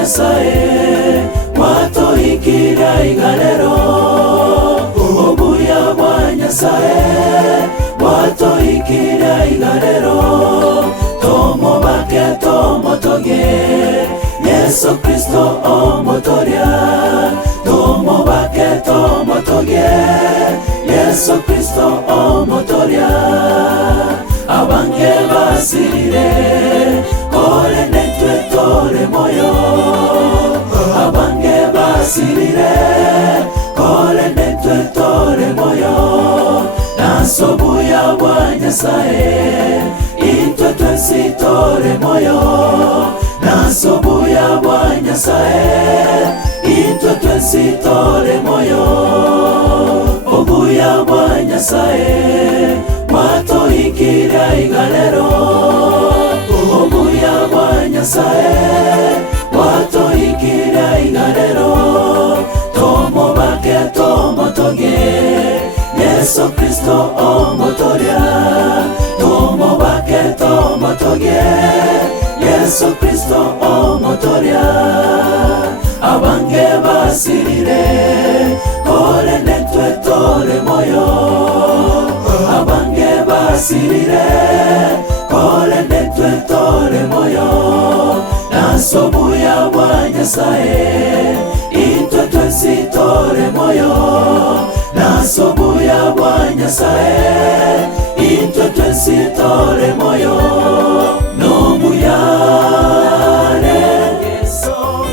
Nyasaye watoikira igalero. Obuya bwa Nyasaye watoikira igalero. Tomo bake tomo toge Yesu Kristo omotoria. Tomo bake tomo toge Yesu Kristo omotoria. Abange basirire kore netwe tore moyo. Abange basirire kore netwe tore moyo. Nasobuya bwa Nyasaye itwe twensi tore moyo. Nasobuya bwa Nyasaye itwe twensi tore moyo. Obuya bwa Nyasaye watoikira igalero. Obuya bwa Nyasaye watoikira igalero. Tomo bake tomo toge Yesu Kristo omotoria. Tomo bake tomo toge Yesu Kristo omotoria. Abange basirire kore netwe tore moyo. Abange basirire kore netwe tore moyo. Nasobuya bwa Nyasaye itwe twensi tore moyo. Nasobuya bwa Nyasaye itwe twensi tore moyo. No muyare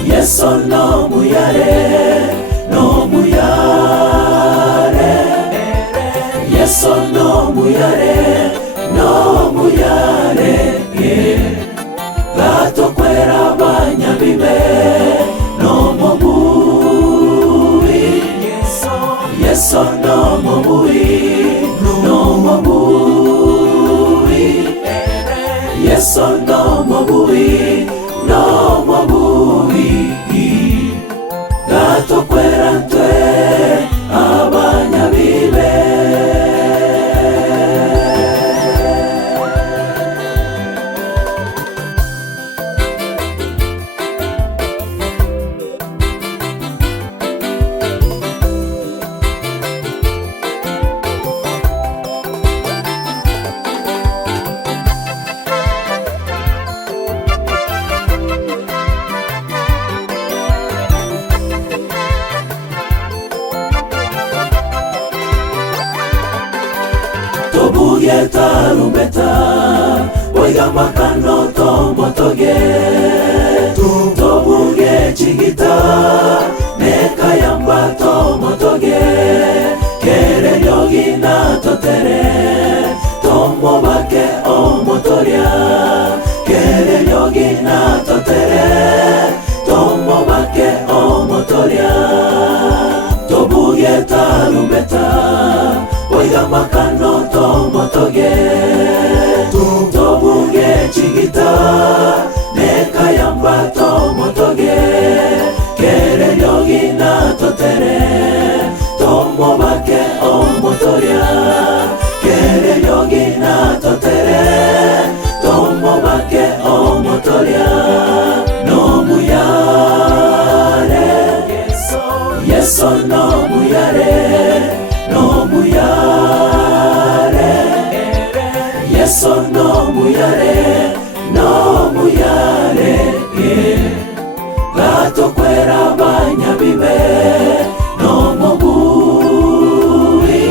Yesu no muyare. No muyare Yesu no muyare. No muyare gato kwera banyabibe. No mobui Yesu no mobui. No mobui Yesu no mobui. No mobui gato kwera ntwe abanyabibe. Tobuge tarumbeta oiga makano tomo toge. Tobuge chigita neka yamba tomo toge. Kere yogi na totere tomo bake omotoria. Kere yogi na totere tomo bake omotoria. Tobuge tarumbeta oiga makano tomo toge. Tobuge chigita neka yamba tomo toge. Kere yogi na totere tomo bake omotoria. Kere yogi na totere tomo bake omotoria. No muyare Yesu no muyare. No muyare Yesu no muyare. No muyare gato kwera banyabibe. No mobui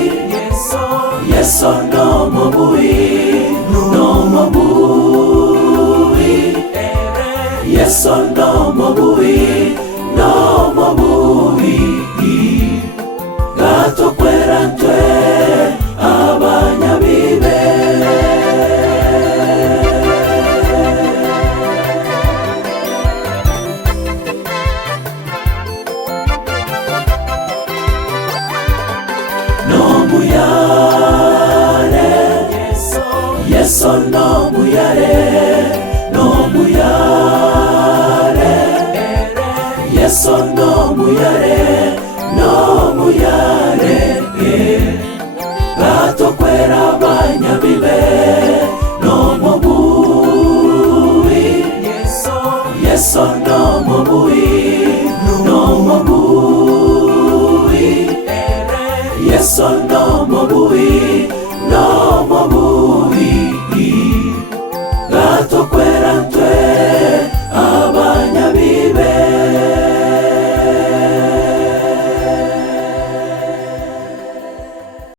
Yesu no mobui. No mobui Yesu no mobui. No mobui gato kwera ntwe abanyabibe. No muyare Yesu no